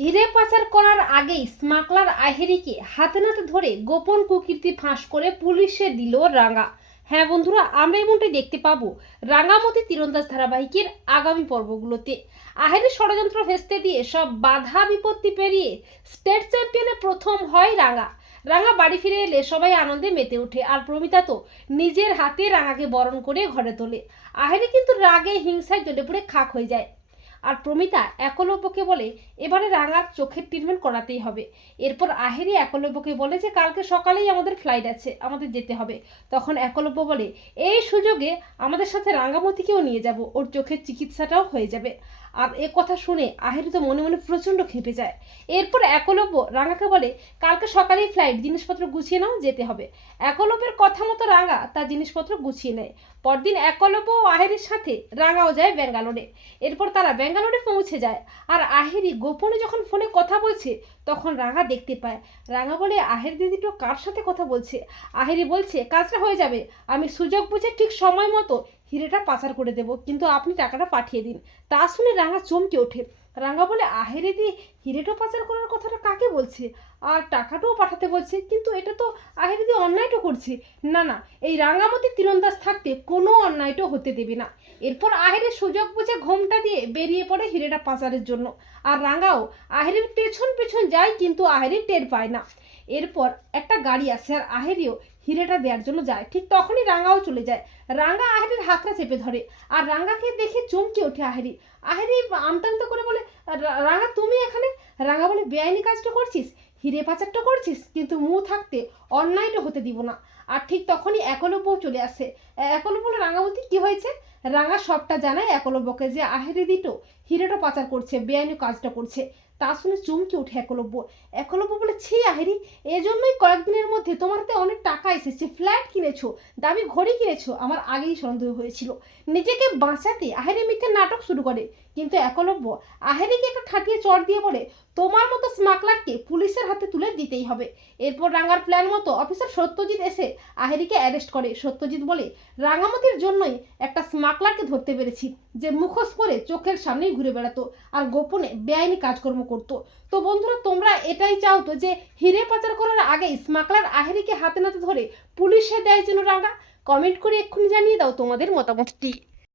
হিরে পাচার করার আগেই স্মাগলার আহেরিকে হাতে নাতে ধরে গোপন কুকীর্তি ফাঁস করে পুলিশে দিল রাঙা। হ্যাঁ বন্ধুরা, আমরা এমনটাই দেখতে পাবো রাঙামতি তীরন্দাজ ধারাবাহিকের আগামী পর্বগুলোতে। আহেরি ষড়যন্ত্র ভেস্তে দিয়ে সব বাধা বিপত্তি পেরিয়ে স্টেট চ্যাম্পিয়নে প্রথম হয় রাঙা। রাঙা বাড়ি ফিরে এলে সবাই আনন্দে মেতে ওঠে আর প্রমিতা তো নিজের হাতে রাঙাকে বরণ করে ঘরে তোলে। আহেরি কিন্তু রাগে হিংসায় জ্বলে পড়ে খাক হয়ে যায়। আর প্রমিতা একলব্যকে বলে, এবারে রাঙার চোখের ট্রিটমেন্ট করাতেই হবে। এরপর আহেরি একলব্যকে বলে যে, কালকে সকালেই আমাদের ফ্লাইট আছে, আমাদের যেতে হবে। তখন একলব্য বলে, এই সুযোগে আমাদের সাথে রাঙামতিকেও নিয়ে যাব, ওর চোখের চিকিৎসাটাও হয়ে যাবে। আর এ কথা শুনে আহেরি তো মনে মনে প্রচণ্ড খেপে যায়। এরপর একলব্য রাঙাকে বলে, কালকে সকালেই ফ্লাইট জিনিসপত্র গুছিয়ে নাও, যেতে হবে। একলব্যের কথা মতো রাঙা তার জিনিসপত্র গুছিয়ে নেয়। পরদিন একলব্য ও আহেরির সাথে রাঙাও যায় ব্যাঙ্গালোরে। এরপর তারা ব্যাঙ্গালোরে পৌঁছে যায়। আর আহেরি গোপনে যখন ফোনে কথা বলছে, তখন রাঙা দেখতে পায়। রাঙা বলে, আহের দিদিটো কার সাথে কথা বলছে? আহেরি বলছে, কাজটা হয়ে যাবে। আমি সুযোগ বুঝে ঠিক সময় মতো হিরেটা পাচার করে দেব, কিন্তু আপনি টাকাটা পাঠিয়ে দিন। তা শুনে রাঙা চমকে ওঠে। রাঙা বলে, আহেরে দি, হিরেটা পাচার করার কথাটা কাকে বলছে? আর টাকাটাও পাঠাতে বলছে, কিন্তু এটা তো আহেরে দি অন্যায়টা করছে। না না, এই রাঙামতি তীরন্দাজ থাকতে কোনো অন্যায়টা হতে দেবে না। এরপর আহেরের সুযোগ বুঝে ঘোমটা দিয়ে বেরিয়ে পড়ে হিরেটা পাচারের জন্য। আর রাঙাও আহেরের পেছন পেছন যায়, কিন্তু আহেরি টের পায় না। এরপর একটা গাড়ি আসে, আর আহেরিও হিরেটা দেওয়ার জন্য যায়। ঠিক তখনই রাঙাও চলে যায়। রাঙা আহেরির হাতটা চেপে ধরে। আর রাঙাকে দেখে চমকে ওঠে আহেরি। আহেরি আমতান্ত আমতা করে বলে, "রা- রাঙা, তুমি এখানে? রাঙা বলে, বেআইনি কাজটা করছিস? হিরে পাচারটা করছিস? কিন্তু মু থাকতে অন্যায়টা হতে দিব না। আর ঠিক তখনই একলব্যও চলে আসে। একলব্য বলে রাঙাবতী কি হয়েছে? রাঙা সবটা জানায় একলব্যকে যে, আহেরি দিটো, হিরেটা পাচার করছে, বেআইনি কাজটা করছে। তা শুনে চমকে ওঠে একলব্য। একলব্য বলে, ছি, আহেরি, এজন্যই কয়েকদিনের মধ্যে তোমার হাতে অনেক টাকা এসেছে। ফ্ল্যাট কিনেছো, দামি ঘড়ি কিনেছো। আমার আগেই সন্দেহ হয়েছিল। নিজেকে বাঁচাতে আহেরি মিথ্যে নাটক শুরু করে। কিন্তু একলব্য, আহেরিকে একটা ঠাটিয়ে চড় দিয়ে বলে, তোমার মতো স্মাগলারকে পুলিশের হাতে তুলে দিতেই হবে। এরপর রাঙার প্ল্যান মতো অফিসার সত্যজিৎ এসে আহেরিকে অ্যারেস্ট করে, সত্যজিৎ বলে। রাঙামতির জন্যই একটা স্মাগলারকে ধরতে পেরেছি, যে মুখোশ পরে চোখের সামনেই ঘুরে বেড়াতো আর গোপনে বেআইনি কাজকর্ম করতো। তো বন্ধুরা, তোমরা এটাই চাও তো যে হিরে পাচার করার আগেই স্মাগলার আহেরিকে হাতে নাতে ধরে পুলিশে দেয় যেন রাঙা? কমেন্ট করে এক্ষুনি জানিয়ে দাও তোমাদের মতামতটি।